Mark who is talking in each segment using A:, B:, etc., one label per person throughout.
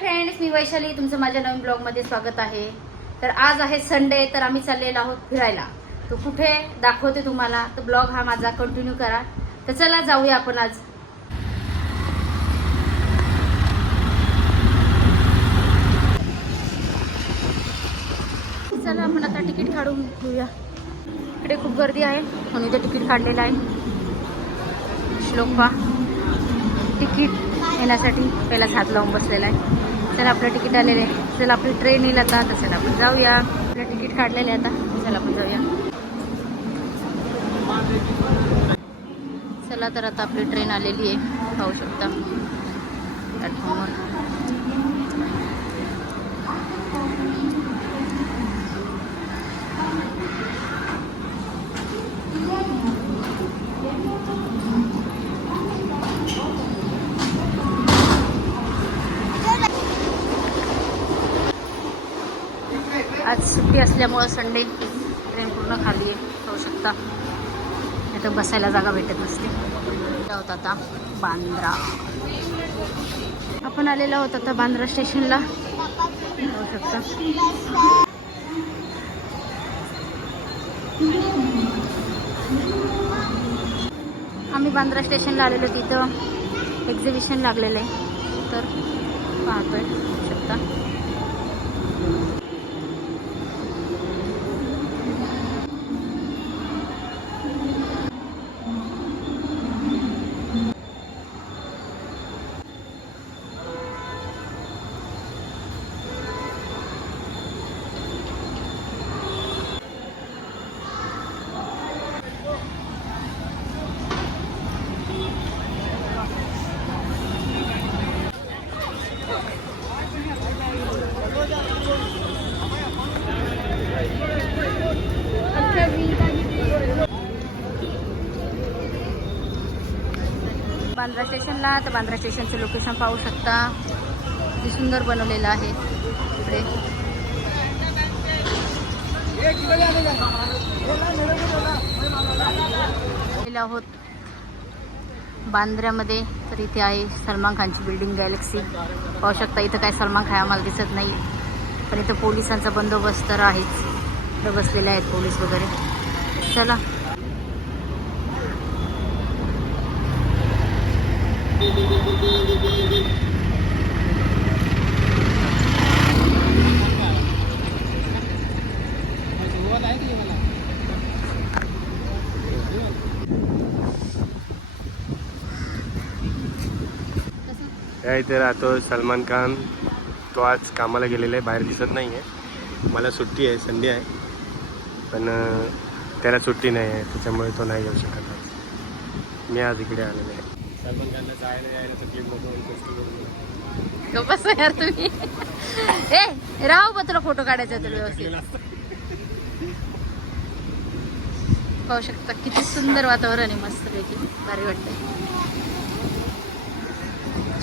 A: Friends मी वैशाली तुमचं माझ्या नवीन ब्लॉगमध्ये स्वागत आहे. तर आज आहे संडे तर आम्ही चाललेलो आहोत फिरायला. तर कुठे दाखवते तुम्हाला? तर ब्लॉग हा माझा कंटिन्यू करा. तर चला जाऊया आपण आज. चला आपण आता तिकीट काढून घेऊया. इकडे खूप गर्दी आहे म्हणून इथे तिकीट काढलेलं आहे. श्लोक तिकीट येण्यासाठी पहिलाच हात लावून बसलेला आहे. चला आपलं तिकीट आलेलं आहे. चला आपली ट्रेन येईल आता. तर चला आपण जाऊया. आपलं तिकीट काढलेलं आहे आता. चला आपण जाऊया. चला तर आता आपली ट्रेन आलेली आहे. पाहू शकता. प्लॅटफॉर्मवर आज सुट्टी असल्यामुळं संडे ट्रेन पूर्ण खाली आहे पाहू शकता. इथं बसायला जागा भेटत नसते. होता आता बांद्रा. आपण आलेलो आहोत आता बांद्रा स्टेशनला. पाहू शकता. आम्ही बांद्रा स्टेशनला आलेलो तिथं. एक्झिबिशन लागलेलं आहे. तर पाहतोय. शकता. बांद्रा स्टेशनला तर बांद्रा स्टेशनचं लोकेशन पाहू शकता. ते सुंदर बनवलेलं आहे. इकडे. आहोत. बांद्र्यामध्ये तर इथे आहे सलमान खानची बिल्डिंग गॅलेक्सी पाहू शकता इथं काय सलमान खान आम्हाला दिसत नाही. पण इथं पोलिसांचा बंदोबस्त तर आहेच. इथं बसलेले आहेत पोलीस वगैरे. चला.
B: या इथे राहतो सलमान खान. तो आज कामाला गेलेला आहे बाहेर दिसत नाही आहे मला सुट्टी आहे संडे आहे. पण त्याला सुट्टी नाही आहे त्याच्यामुळे तो नाही येऊ शकत मी आज इकडे आलेलो आहे. सलमान खानला जायला यायला तकलीफ नको
A: बस यार तुम्ही. ए राहू बा तुला फोटो काढायचा तर व्यवस्थित. पाहू शकता किती सुंदर वातावरण आहे मस्त पैकी भारी वाटतंय.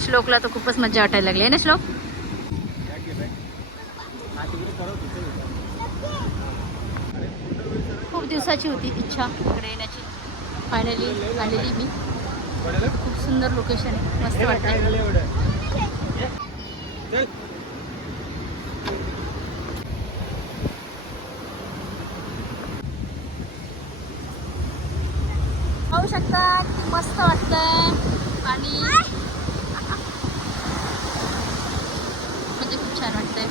A: श्लोकला तर खूपच मजा वाटायला लागली आहे ना श्लोक? खूप दिवसाची होती इच्छा इकडे येण्याची. फायनली आलेली मी. सुंदर लोकेशन आहे. मस्त वाटतं पाहू शकता किती मस्त वाटतंय. आणि म्हणजे खूप छान वाटतंय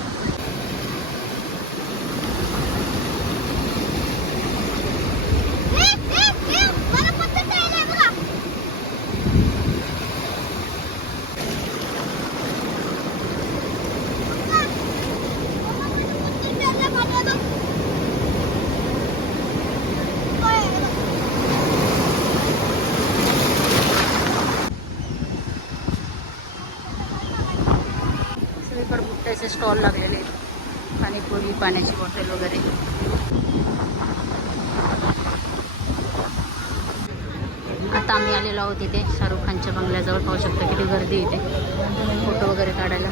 A: इकडे बुट्ट्याचे स्टॉल लागलेले आहेत. पाणीपुरी पाण्याची बॉटल वगैरे. आता आम्ही आलेलो आहोत इथे. शाहरुख खानच्या बंगल्याजवळ. पाहू शकता किती गर्दी इथे. फोटो वगैरे काढायला.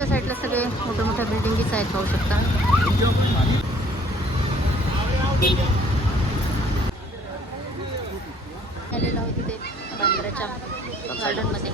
A: साईडला सगळे मोठ्या मोठ्या बिल्डिंगीच आहेत पाहू शकता. आलेलो आहोत तिथे बांद्राच्या गार्डनमध्ये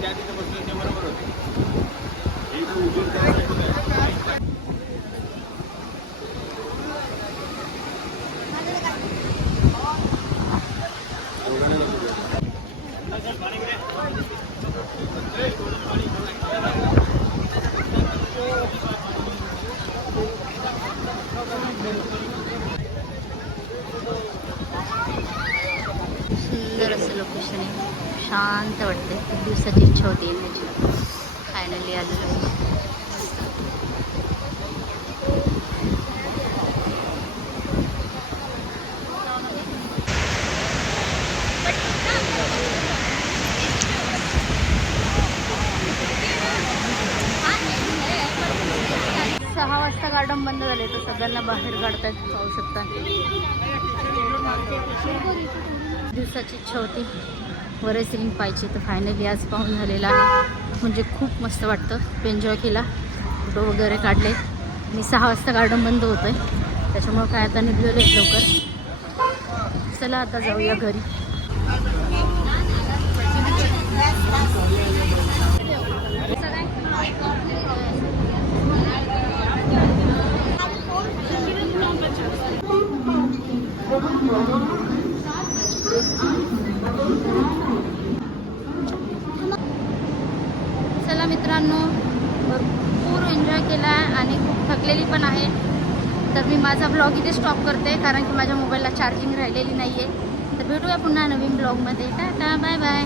B: त्या तिथे बसले
A: ते बरोबर होते. आहे शांत वाटते खूप दिवसाची इच्छा होती येण्याची फायनली आलेलो आहे. सहा वाजता गार्डन बंद झाले तर सगळ्यांना बाहेर काढतात पाहू शकता दिवसाची इच्छा होती वरे सिलिंग पाहिजे तर फायनली आज पाहून झालेला आहे. म्हणजे खूप मस्त वाटतं. एन्जॉय केला. फोटो वगैरे काढले. मी सहा वाजता गार्डन बंद होतं आहे त्याच्यामुळं काय आता निघलेलं आहे लवकर. चला आता जाऊया घरी. चला मित्रांनो भरपूर एन्जॉय केला आहे आणि खूप थकलेली पण आहे. तर मी माझा ब्लॉग इथे स्टॉप करते कारण की माझ्या मोबाईलला चार्जिंग राहिलेली नाही आहे तर भेटूया पुन्हा नवीन ब्लॉगमध्ये टाटा बाय बाय